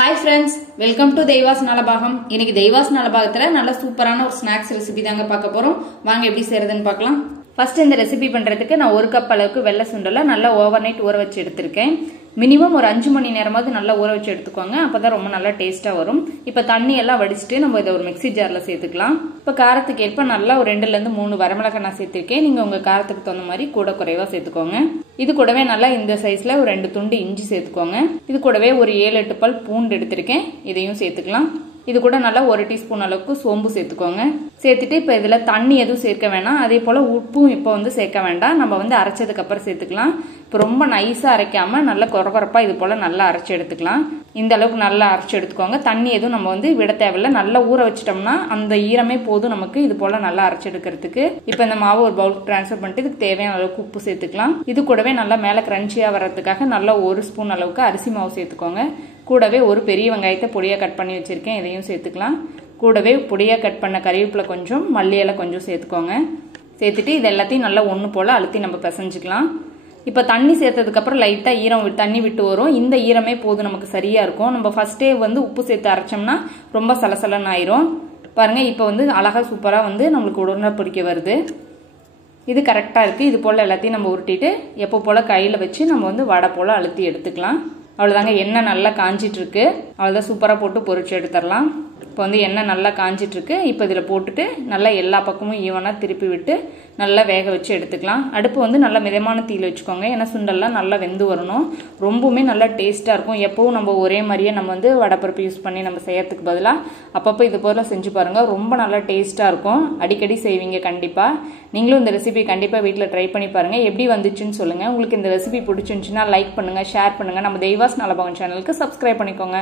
Hi friends, welcome to தெய்வாஸ் Nalabagam. இன்னைக்கு தெய்வாஸ் நலபாகத்துல நல்ல சூப்பரான ஒரு ஸ்நாக்ஸ் ரெசிபி தாங்க பார்க்க போறோம். வாங்க எப்படி செய்யறதுன்னு பார்க்கலாம். ஃபர்ஸ்ட் இந்த ரெசிபி பண்றதுக்கு நான் 1 கப் அளவுக்கு வெள்ளை சுண்டலை நல்லா ஓவர்நைட் ஊற வச்சு எடுத்திருக்கேன். மினிமம் ஒரு 5 மணி நேரமாவது நல்லா ஊற வச்சு எடுத்துக்கோங்க. அப்பதான் ரொம்ப நல்லா டேஸ்டா வரும். இப்ப தண்ணி எல்லாம் வடிச்சிட்டு நம்ம இதை ஒரு மிக்ஸி ஜார்ல சேர்த்துக்கலாம். இப்ப காரத்துக்கு ஏற்ப நல்லா ஒரு 2ல இருந்து 3 வரமிளகாய் நான் சேர்த்திருக்கேன். நீங்க உங்க காரத்துக்கு தகுந்த மாதிரி கூட குறைவா சேர்த்துக்கோங்க. இது கூடவே நல்லா இந்த சைஸ்ல ஒரு 2 துண்டு இஞ்சி சேர்த்துக்கோங்க. இது கூடவே ஒரு 7-8 பல் பூண்டு எடுத்திருக்கேன். இதையும் சேர்த்துக்கலாம். இது கூட நல்லா 1 டீஸ்பூன் அளவுக்கு சோம்பு சேர்த்துக்கோங்க. சேர்த்துட்டு இப்ப இதுல தண்ணி எதுவும் சேர்க்க வேணாம். அதே போல உப்பும் இப்ப சேர்க்க வேண்டாம். நம்ம அரைச்சதுக்கு அப்புறம் சேர்த்துக்கலாம். இப்ப ரொம்ப நைஸா அரைக்காம நல்லா கொரகொரப்பா இது போல நல்லா அரைச்சு எடுத்துக்கலாம். இந்த அளவுக்கு நல்லா அரைச்சு எடுத்துக்கோங்க. தண்ணி எதுவும் நம்ம விட தேவையில்லை. நல்லா ஊற வச்சிட்டோம்னா அந்த ஈரமே போதும் நமக்கு இது போல நல்லா அரைச்சு எடுக்கிறதுக்கு. இப்ப இந்த மாவு ஒரு பவுலுக்கு டிரான்ஸ்ஃபர் பண்ணிட்டு இதுக்கு தேவையான அளவுக்கு உப்பு சேர்த்துக்கலாம். இது கூடவே நல்லா மேல கிரன்ச்சியா வர்றதுக்காக நல்லா 1 ஸ்பூன் அளவுக்கு அரிசி மாவு சேர்த்துக்கோங்க. கூடவே ஒரு பெரிய வெங்காயத்தை பொடியா கட் பண்ணி வச்சிருக்கேன். இதையும் சேர்த்துக்கலாம். கூடவே பொடியா கட் பண்ண கறிவேப்பிலை கொஞ்சம், மல்லி இலை கொஞ்சம் சேர்த்துக்கோங்க. சேர்த்துட்டு இது எல்லாத்தையும் நல்லா ஒன்று போல அழுத்தி நம்ம பிசைஞ்சுக்கலாம். இப்போ தண்ணி சேர்த்ததுக்கு அப்புறம் லைட்டா தண்ணி விட்டு வரும். இந்த ஈரமே போதும், நமக்கு சரியா இருக்கும். நம்ம ஃபர்ஸ்டே உப்பு சேர்த்து அரைச்சோம்னா ரொம்ப சலசலன்னு ஆயிரும். பாருங்க இப்போ அழகா சூப்பரா நம்மளுக்கு உடனே பிடிக்க வருது. இது கரெக்டா இருக்கு. இது போல எல்லாத்தையும் நம்ம உருட்டிட்டு எப்போ போல கையில வச்சு நம்ம வடை போல அழுத்தி எடுத்துக்கலாம். அவ்வளவுதாங்க. எண்ணெய் நல்லா காஞ்சிட்டு இருக்கு. அவ்வளவுதான், சூப்பரா போட்டு பொரிச்சு எடுத்துடலாம். இப்போ எண்ணெய் நல்லா காஞ்சிட்டு இருக்கு. இப்போ இதில் போட்டுட்டு நல்லா எல்லா பக்கமும் ஈவனா திருப்பி விட்டு நல்லா வேக வச்சு எடுத்துக்கலாம். அடுப்பு நல்லா மிதமான தீயில வச்சுக்கோங்க. ஏன்னா சுண்டெல்லாம் நல்லா வெந்து வரணும். ரொம்பவுமே நல்லா டேஸ்டா இருக்கும். எப்பவும் நம்ம ஒரே மாதிரியே நம்ம வடைப்பருப்பு யூஸ் பண்ணி நம்ம செய்யறதுக்கு பதிலாக அப்பப்போ இது போல செஞ்சு பாருங்க. ரொம்ப நல்லா டேஸ்டா இருக்கும். அடிக்கடி செய்வீங்க கண்டிப்பா. நீங்களும் இந்த ரெசிபி கண்டிப்பா வீட்டில் ட்ரை பண்ணி பாருங்க. எப்படி வந்துச்சுன்னு சொல்லுங்க. உங்களுக்கு இந்த ரெசிபி பிடிச்சிருந்துச்சுன்னா லைக் பண்ணுங்க, ஷேர் பண்ணுங்க. நம்ம தெய்வாஸ் நலபாகம் சேனலுக்கு சப்ஸ்கிரைப் பண்ணிக்கோங்க.